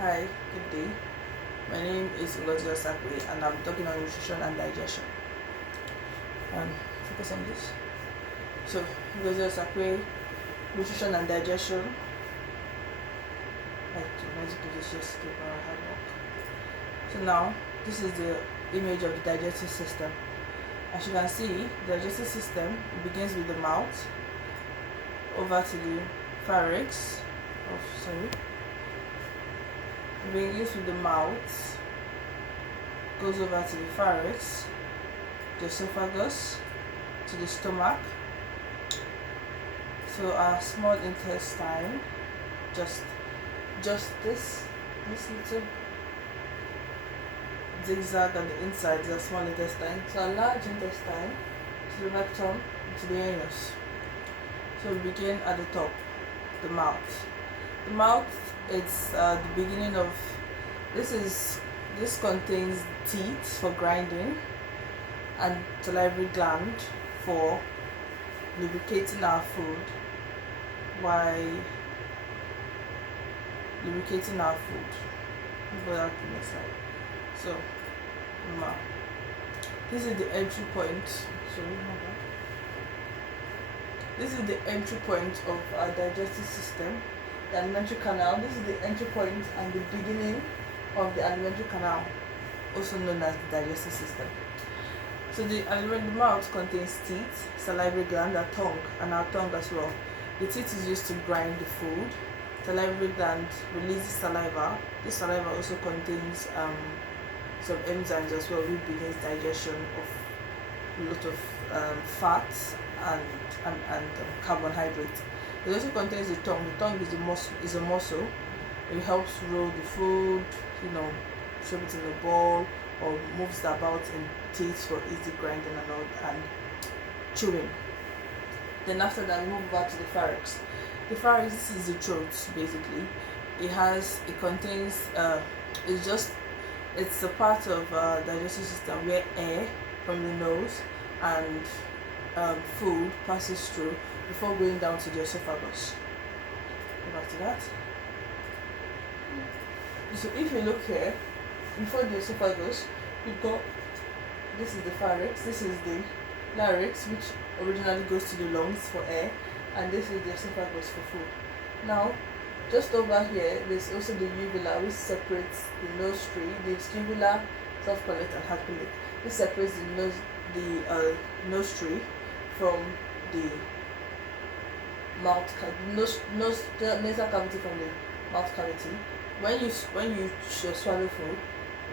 Hi, good day. My name is Ngozi Osakwe and I'm talking on nutrition and digestion. Focus on this. So, Ngozi Osakwe, nutrition and digestion. Basically, this just give our hard work. So now, this is the image of the digestive system. As you can see, the digestive system begins with the mouth, over to the pharynx. Begins with the mouth, goes over to the pharynx, the esophagus, to the stomach. So our small intestine, just this little zigzag on the inside is a small intestine. So our large intestine to the rectum, to the anus. So we begin at the top, the mouth. The mouth is the beginning of this contains teeth for grinding and salivary gland for lubricating our food Go out to the next slide. So now this is the entry point. This is the entry point of our digestive system, the alimentary canal. This is the entry point and the beginning of the alimentary canal, also known as the digestive system. So the mouth contains teeth, salivary gland, our tongue as well. The teeth is used to grind the food. Salivary gland releases saliva. This saliva also contains some enzymes as well, which begins digestion of a lot of fats and carbohydrates. It also contains the tongue. The tongue is a muscle. It helps roll the food, shape it in a ball, or moves about in teeth for easy grinding and chewing. Then after that, we move over to the pharynx. The pharynx, this is the throat basically. It's a part of digestive system where air from the nose and food passes through before going down to the esophagus. Go back to that. So if you look here, before the esophagus, you've got, this is the pharynx, this is the larynx, which originally goes to the lungs for air, and this is the esophagus for food. Now, just over here, there's also the uvula, which separates the nose tree, the vestibular, soft palate, and hard palate. This separates the nose tree from the the nasal cavity from the mouth cavity. When you swallow food,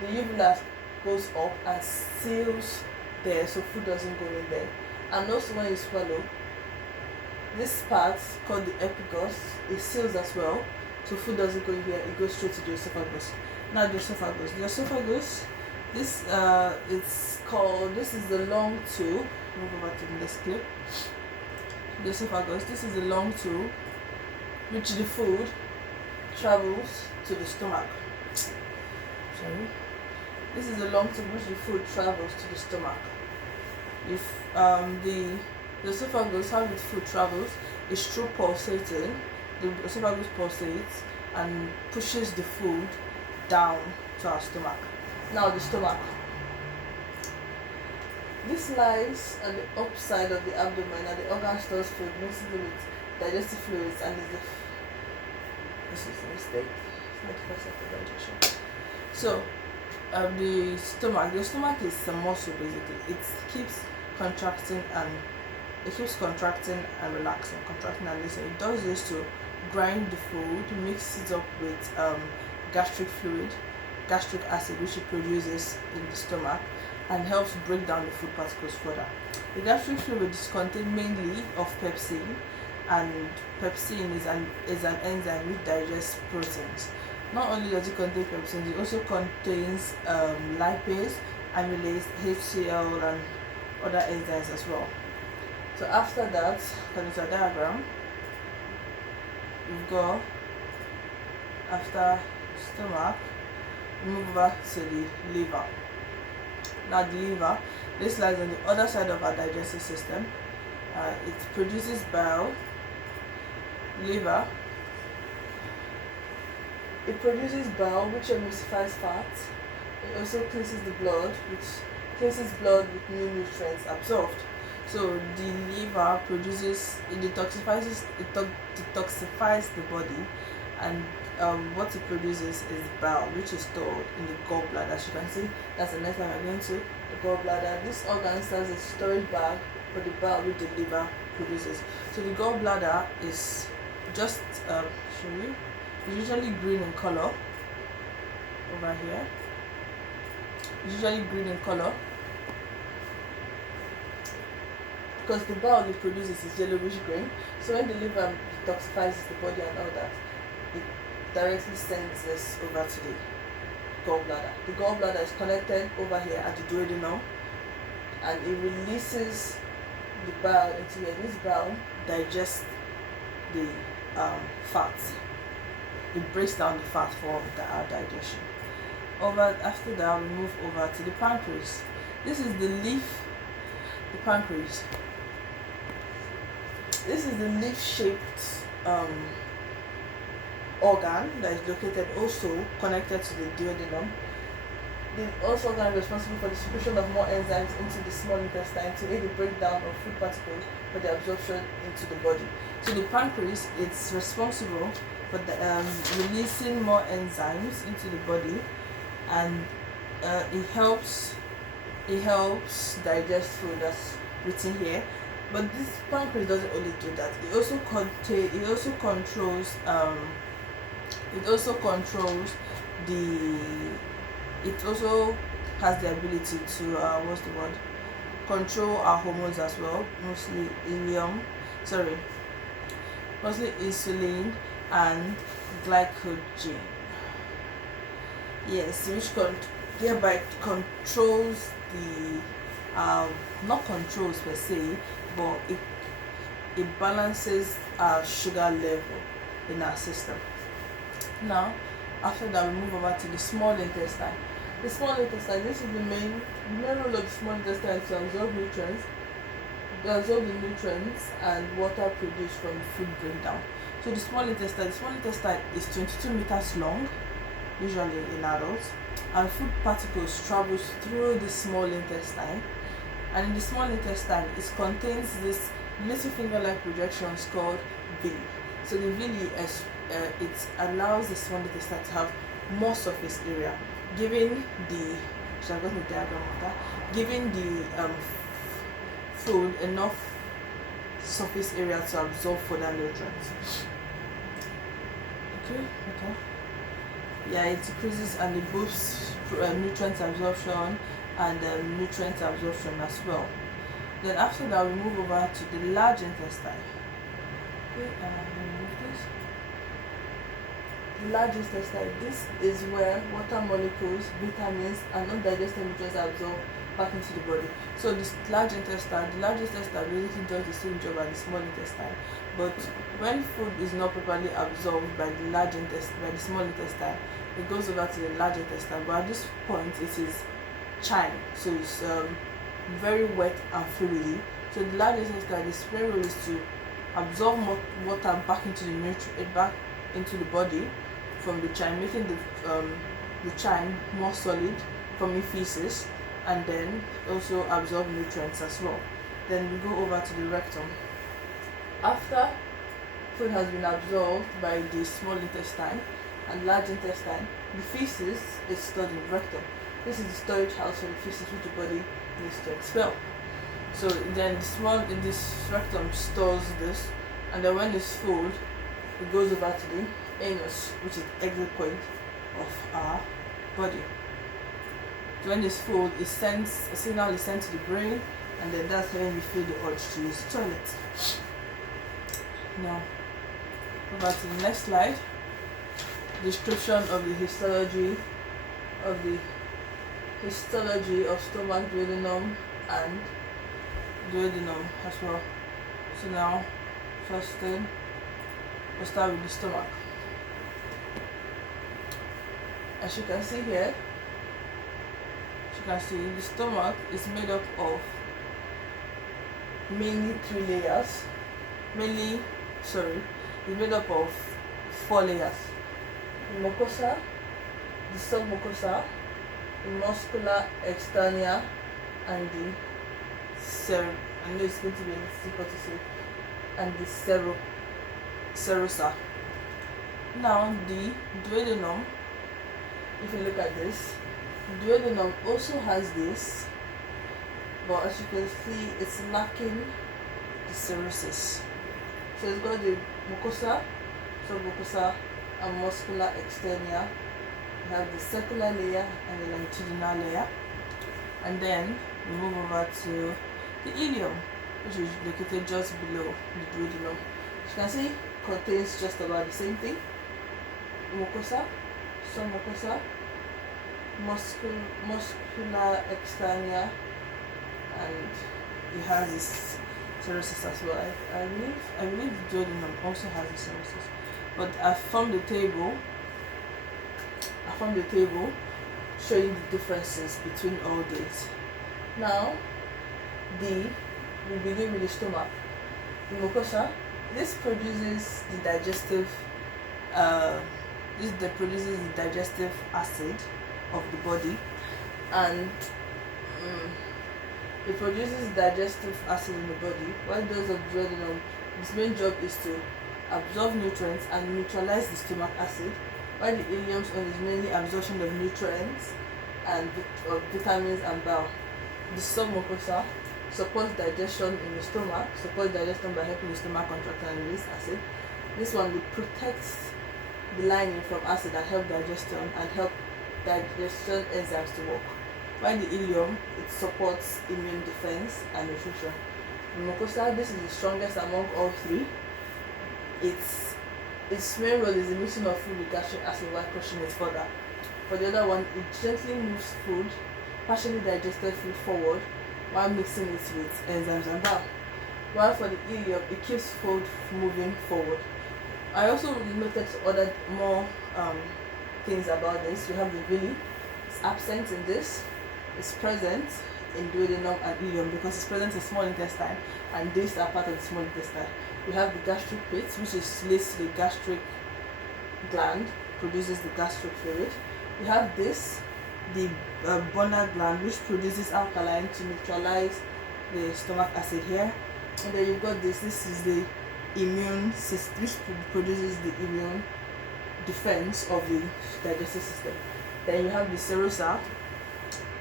the uvula goes up and seals there, so food doesn't go in there. And also when you swallow, this part called the epiglottis, it seals as well, so food doesn't go in here, it goes straight to the esophagus. Now the esophagus, this is the long tube. Move over to the next clip. The esophagus, this is the long tube which the food travels to the stomach. This is the long tube which the food travels to the stomach. If the esophagus, how the food travels is through pulsating. The esophagus pulsates and pushes the food down to our stomach. Now the stomach. This lies at the upside of the abdomen, and the organ stores food mostly with digestive fluids, and this is a mistake. It's 90% of digestion. So the stomach is a muscle basically. It keeps contracting and relaxing, contracting and releasing. It does this to grind the food, mix it up with gastric acid, which it produces in the stomach, and helps break down the food particles further. The gastric fluid is contained mainly of pepsin, and pepsin is an enzyme which digests proteins. Not only does it contain pepsin, it also contains lipase, amylase, HCl, and other enzymes as well. So after that, according to a diagram, we've got, after stomach, we move over to the liver. Now the liver, this lies on the other side of our digestive system. It produces bile. Liver It produces bile, which emulsifies fat. It also cleanses the blood, which cleanses blood with new nutrients absorbed. So the liver detoxifies the body, and what it produces is bile, which is stored in the gallbladder. As you can see, that's the next one we're going to, the gallbladder. This organ serves as a storage bag for the bile which the liver produces. So the gallbladder is just it's usually green in color over here. It's usually green in color because the bile it produces is yellowish green. So when the liver detoxifies the body and all that, it directly sends this over to the gallbladder. The gallbladder is connected over here at the duodenum, and it releases the bile into here. This bile digests the fats. It breaks down the fat for our digestion. After that, we move over to the pancreas. This is the pancreas. This is the leaf-shaped organ that is located also connected to the duodenum. The organ is responsible for the secretion of more enzymes into the small intestine to aid the breakdown of food particles for the absorption into the body. So the pancreas, it's responsible for the releasing more enzymes into the body, and it helps digest food that's written here. But this pancreas doesn't only do that. It also has the ability to control our hormones as well, mostly insulin and glycogen. Yes, which thereby controls the not controls per se, but it balances our sugar level in our system. Now, after that, we move over to the small intestine. The small intestine, this is the main role of the small intestine to absorb the nutrients and water produced from food breakdown. So the small intestine is 22 meters long, usually in adults, and food particles travels through the small intestine. And in the small intestine, it contains this little finger-like projections called villi. So the villi it allows the small intestine to have more surface area, giving the food enough surface area to absorb further nutrients. Okay. Yeah, it increases and it boosts nutrient absorption and nutrient absorption as well. Then after that, we move over to the large intestine. Okay, the large intestine, this is where water molecules, vitamins, and undigested nutrients are absorbed back into the body. So this large intestine basically does the same job as the small intestine. But when food is not properly absorbed by the small intestine, it goes over to the large intestine. But at this point, it is chine, so it's very wet and fluidy. So the large intestine, its main role is to absorb more water back into the body from the chine, making the chine more solid from the feces, and then also absorb nutrients as well. Then we go over to the rectum. After food has been absorbed by the small intestine and large intestine, the feces is stored in the rectum. This is the storage house for the feces which the body needs to expel. So then this rectum stores this, and then when it's full, it goes over to the anus, which is the exit point of our body. So when it's full, a signal is sent to the brain, and then that's when you feel the urge to use the toilet. Now, over to the next slide. Description of the histology of stomach, duodenum, and duodenum as well. So now, first thing, we'll start with the stomach. As you can see here, the stomach is made up of mainly 3 layers. It's made up of 4 layers. the mucosa, the submucosa, the muscular externia, and the I know it's going to be difficult to say, and the serosa. Now the duodenum, if you look at this, the duodenum also has this, but as you can see, it's lacking the serosis. So it's got the mucosa, submucosa, and muscular externia. We have the circular layer and the longitudinal layer, and then we move over to the ileum, which is located just below the duodenum. As you can see, contains just about the same thing: mucosa, submucosa, muscular externia, and it has this serosis as well. I believe the duodenum also has the serosis, but I formed the table showing the differences between all these. Now, we begin with the stomach. The mucosa, this produces the digestive acid of the body, and it produces digestive acid in the body, while those of the duodenum, its main job is to absorb nutrients and neutralize the stomach acid, while the ileum's own is mainly absorption of nutrients and of vitamins and bile. The submucosa supports digestion in the stomach, supports digestion by helping the stomach contract and release acid. This one will protect the lining from acid and help digestion and help digestion enzymes to work. While the ileum, it supports immune defense and nutrition. The mucosa, this is the strongest among all three. Its main role is the mixing of food with gastric acid while crushing it further. For the other one, it gently moves food, partially digested food forward while mixing it with enzymes and bile. While for the ileum, it keeps food moving forward. I also noted other more things about this. We have the villi. It's absent in this. It's present in duodenum and ileum because it's present in small intestine, and these are part of the small intestine. We have the gastric pit, which is related to the gastric gland, produces the gastric fluid. We have this, the Bonner gland, which produces alkaline to neutralize the stomach acid here. And then you've got this is the immune system, which produces the immune defense of the digestive system. Then you have the serosa.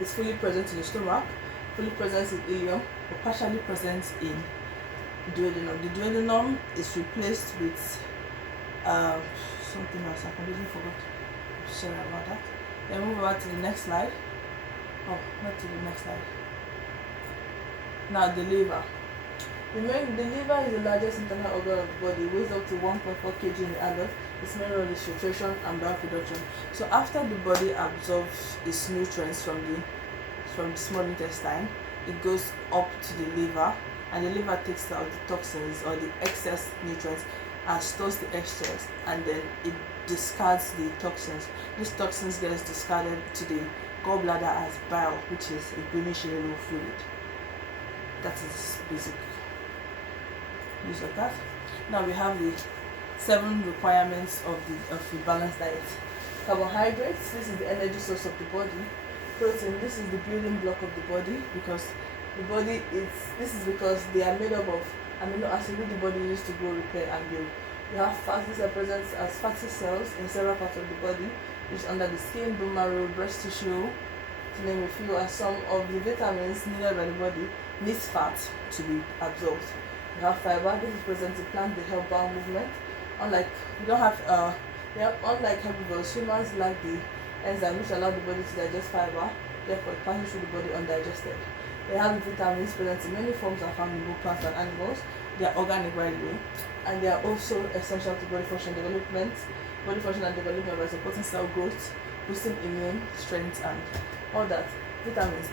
It's fully present in the stomach, fully present in ileum, but partially present in duodenum. The duodenum is replaced with something else. I completely forgot. Sorry about that. Then move over to the next slide. Oh, not to the next slide. Now the liver. The liver is the largest internal organ of the body. It weighs up to 1.4 kg in the adult. Its main role is filtration and bile production. So after the body absorbs its nutrients from the small intestine, it goes up to the liver, and the liver takes out the toxins or the excess nutrients and stores the excess, and then it discards the toxins. These toxins gets discarded to the gallbladder as bile, which is a greenish yellow fluid. That is basic use of that. Now we have the 7 requirements of the balanced diet. Carbohydrates, this is the energy source of the body. Protein, this is the building block of the body, because this is because they are made up of amino acids which the body uses to grow, repair, and build. You have fats. These are present as fatty cells in several parts of the body, which is under the skin, bone marrow, breast tissue, to name a few. And some of the vitamins needed by the body needs fat to be absorbed. You have fiber. This is present in plants. They help bowel movement. Unlike herbivores, humans lack the enzyme which allow the body to digest fiber. Therefore, it passes through the body undigested. They have vitamins present in many forms and found in both plants and animals. They are organic, by the way, and they are also essential to body function and development by supporting cell growth, boosting immune strength, and all that. Vitamins,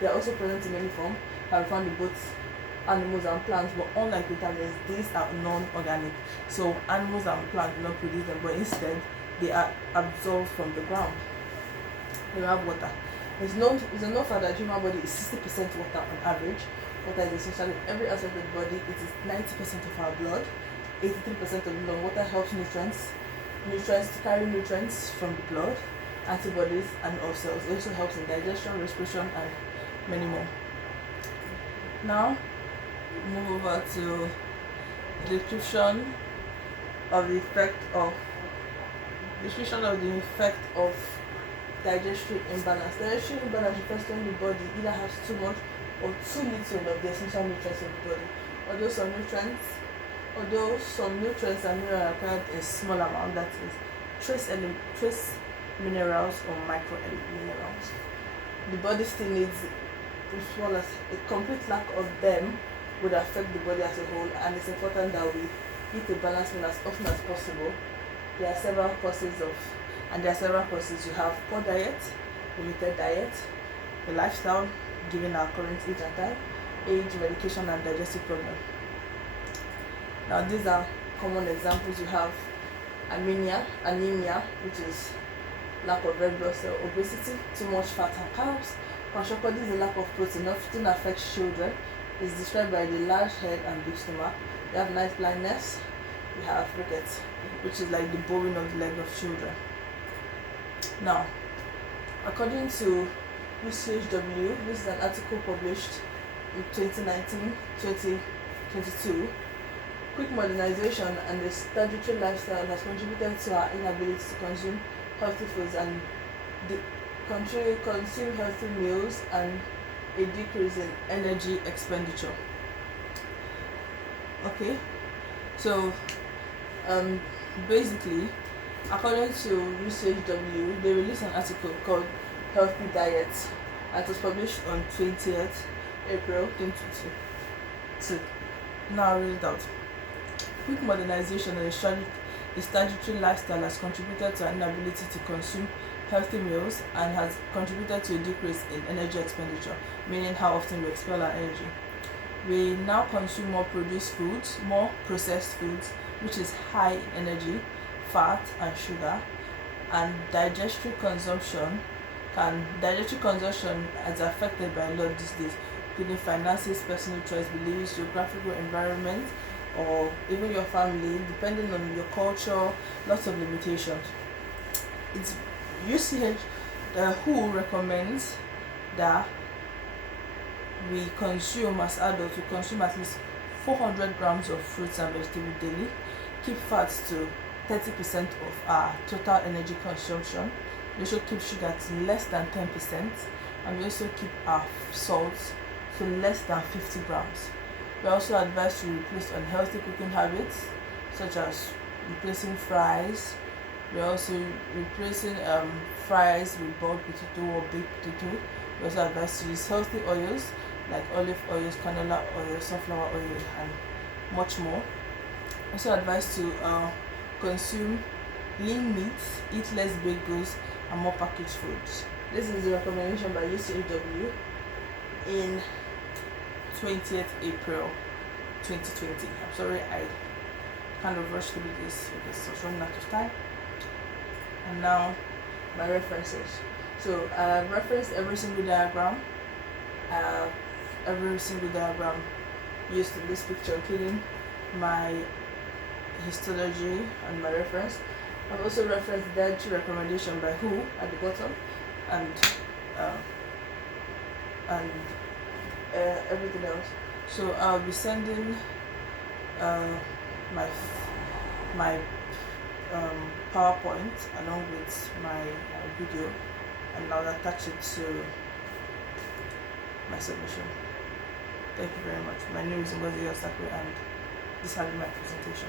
they are also present in many forms, can be found in both animals and plants, but unlike vitamins, these are non-organic. So animals and plants do not produce them, but instead they are absorbed from the ground. You have water. It's a known fact that human body is 60% water on average. Water is essential in every aspect of the body. It is 90% of our blood, 83% of the lung. Water helps nutrients nutrients to carry nutrients from the blood, antibodies, and all cells. It also helps in digestion, respiration, and many more. Now, move over to the description of the effect of digestive imbalance. Digestive imbalance refers to when the body either has too much or too little of the essential nutrients in the body. Although some nutrients and minerals are required in small amount, that is trace minerals or micro minerals, the body still needs as well as a complete lack of them would affect the body as a whole, and it's important that we eat a balanced meal as often as possible. There are several causes. You have poor diet, limited diet, the lifestyle given our current age and time, age, medication, and digestive problem. Now these are common examples. You have anemia, which is lack of red blood cell, obesity, too much fat and carbs. Kwashiorkor, this is a lack of protein. Often affects children. It's described by the large head and big stomach. You have night blindness. You have rickets, which is like the bowing of the leg of children. Now, according to UCHW, this is an article published in 2019-2022. Quick modernization and the sedentary lifestyle has contributed to our inability to consume healthy foods and consume healthy meals and a decrease in energy expenditure. Okay, so basically, according to UCHW, they released an article called Healthy Diets, and it was published on 20th April 2022. Now I'll read it out. Quick modernization and a statutory lifestyle has contributed to our inability to consume healthy meals and has contributed to a decrease in energy expenditure, meaning how often we expel our energy. We now consume more processed foods, which is high in energy, fat, and sugar, and digestive consumption is affected by a lot these days, including finances, personal choice, beliefs, geographical environment, or even your family, depending on your culture, lots of limitations. It's WHO recommends that we consume as adults, we consume at least 400 grams of fruits and vegetables daily, keep fats to 30% of our total energy consumption. We also keep sugar to less than 10%, and we also keep our salt to less than 50 grams. We are also advised to replace unhealthy cooking habits, such as replacing fries. We are also replacing fries with boiled potato or baked potato. We also advised to use healthy oils like olive oils, canola oil, sunflower oil, and much more. Also advised to consume lean meats, eat less baked goods, and more packaged foods. This is the recommendation by UCHW in 20th April 2020. I'm sorry I kind of rushed through this because I was running out of time. And now my references. So I've referenced every single diagram used in this picture, including my histology and my reference. I've also referenced dietary recommendation by WHO at the bottom, and everything else. So I'll be sending my PowerPoint along with my video, and I'll attach it to my submission. Thank you very much. My name is Ngozi Osakwe, and this has been my presentation.